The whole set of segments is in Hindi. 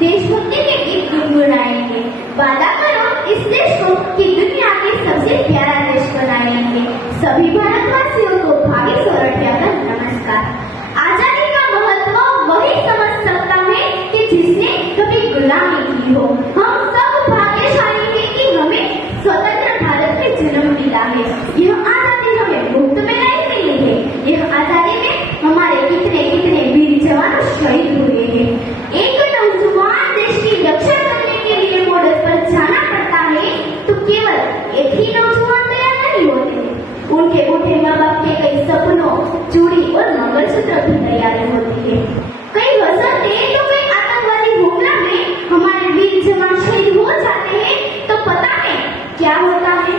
देशभक्ति के गीत गुनगुनाएंगे। वादा करो इस देश को कि दुनिया के सबसे प्यारा देश बनाएंगे। सभी भारतवासियों को भावी सोरठिया का नमस्कार। आजादी का महत्व वही समझ सकता है कि जिसने कभी गुलामी की हो। हम सब भाग्यशाली हैं कि हमें स्वतंत्र भारत में जन्म मिला है। यह आजादी हमें मुफ्त में नहीं मिली है। यह आजादी में हमारे कितने कितने वीर जवान शहीद हुए हैं। एक नौजवान देश की रक्षा करने के लिए बॉर्डर पर जाना पड़ता है तो केवल एक ही नौजवान तैयार नहीं होते। उनके बूढ़े माँ बाप के कई सपनों, चूड़ी और मंगलसूत्र भी तैयार होती है। कई वसंत तो कई आतंकवादी हमला में हमारे वीर जवान शहीद हो जाते हैं तो पता है क्या होता है?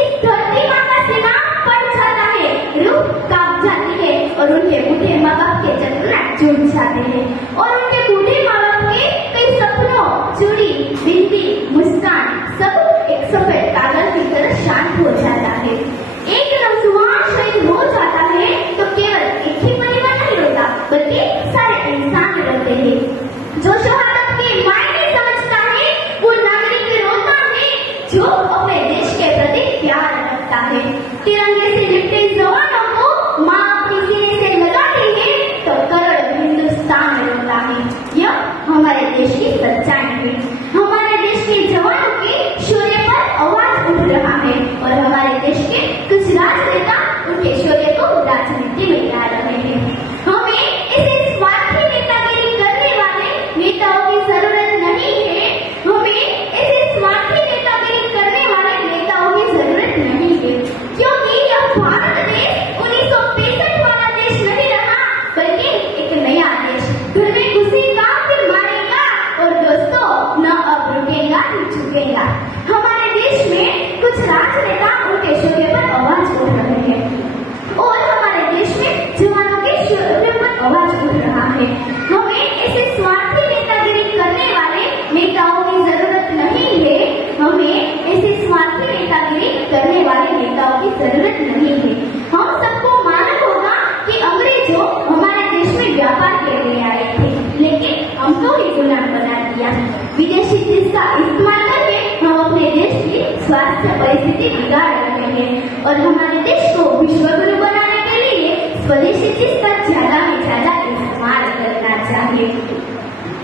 इस धरती माँ का सीना फट जाता है, रूह कांप जाती है और उनके बूढ़े माँ बाप के जज्बात जुड़ जाते हैं और उनके बूढ़े माँ बाप के कई सपनों, चूड़ी, बिंदी, मुस्कान सब एक सफेद कागज की तरह शांत हो जाता है। एक नौजवान शहीद हो जाता है तो केवल एक ही परिवार नहीं रोता बल्कि सारे इंसान रोते हैं। जो शहादत के मायने समझता है वो नागरिक रोता है जो अपने देश के प्रति प्यार रखता है। तिरंगे से लिपटे जवानों को माँ अपने सीने से लगाती है तो करोड़ हिंदुस्तान रोता है। यह हमारे देश की सच्चाई है। हमारे देश के जवानों के शौर्य पर आवाज उठ रहा है और हमारे देश के कुछ राजनेता उनके शौर्य को राजनीति में ला रहे हैं। हमें ऐसे स्वार्थी नेतागिरी करने वाले नेताओं की जरूरत नहीं है। हमें ऐसे स्वार्थी नेतागिरी करने वाले नेताओं की जरूरत नहीं है क्योंकि यह भारत देश 1965 वाला देश नहीं रहा बल्कि एक नया देश। घर में घुसेगा फिर मारेगा और दोस्तों न अब रुकेगा न झुकेगा। हमारे देश में कुछ राजनेता उनके शौर्य पर आवाज उठ रहे हैं और हमारे देश में जवानों के शौर्य पर आवाज उठ रहा है। हमें ऐसे स्वार्थी नेतागिरी करने वाले नेताओं की जरूरत नहीं है। हमें ऐसे स्वार्थी नेतागिरी करने वाले नेताओं की जरूरत नहीं है। हम सबको मालूम होगा कि अंग्रेजों हमारे देश में व्यापार के लिए आए थे लेकिन हमको ही गुलाम बना दिया। विदेशी चीज का इस्तेमाल करके हम अपने देश की स्वास्थ्य परिस्थिति बिगाड़ रहे हैं और हमारे देश को विश्वगुरु बनाने के लिए स्वदेशी चीज का ज्यादा से ज्यादा इस्तेमाल करना चाहिए।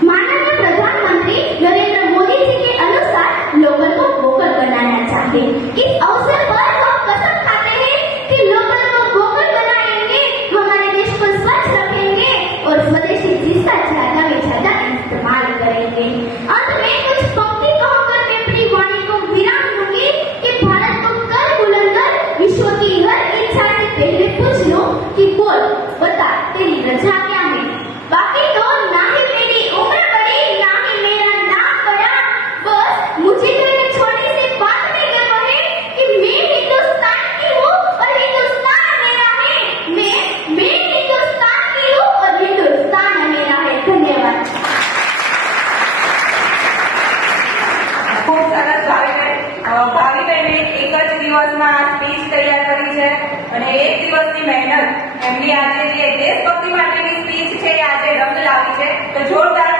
माननीय प्रधानमंत्री नरेंद्र मोदी जी के अनुसार लोकल को वोकल बनाना चाहिए। इस अवसर पर हम कसम खाते हैं कि लोकल को वोकल बनाएंगे, हमारे देश को स्वच्छ रखेंगे और स्वदेशी चीज का ज्यादा से ज्यादा इस्तेमाल करेंगे। अंत में कुछ पंक्ति कहकर मैं अपनी वाणी को विराम दूंगी कि भारत को कर बुलंद कर विश्व की हर इच्छा से पहले पूछ लो कि बोल बता तेरी रजा क्या है। बाकी तो ना ही मेरी उम्र बड़ी ना ही मेरा नाम बड़ा, बस मुझे तो ये छोटी सी बात में गर्व है कि मैं हिंदुस्तान की हूँ और हिंदुस्तान मेरा है। मैं हिंदुस्तान की हूँ और हिंदुस्तान मेरा है। धन्यवाद। खूब सरस ભાવીબેને એક જ દિવસમાં આ સ્પીચ તૈયાર કરી છે અને એક દિવસની મહેનત એમની આજે જે દેશભક્તિ માટેની સ્પીચ છે આજે રંગ લાવી છે તો જોરદાર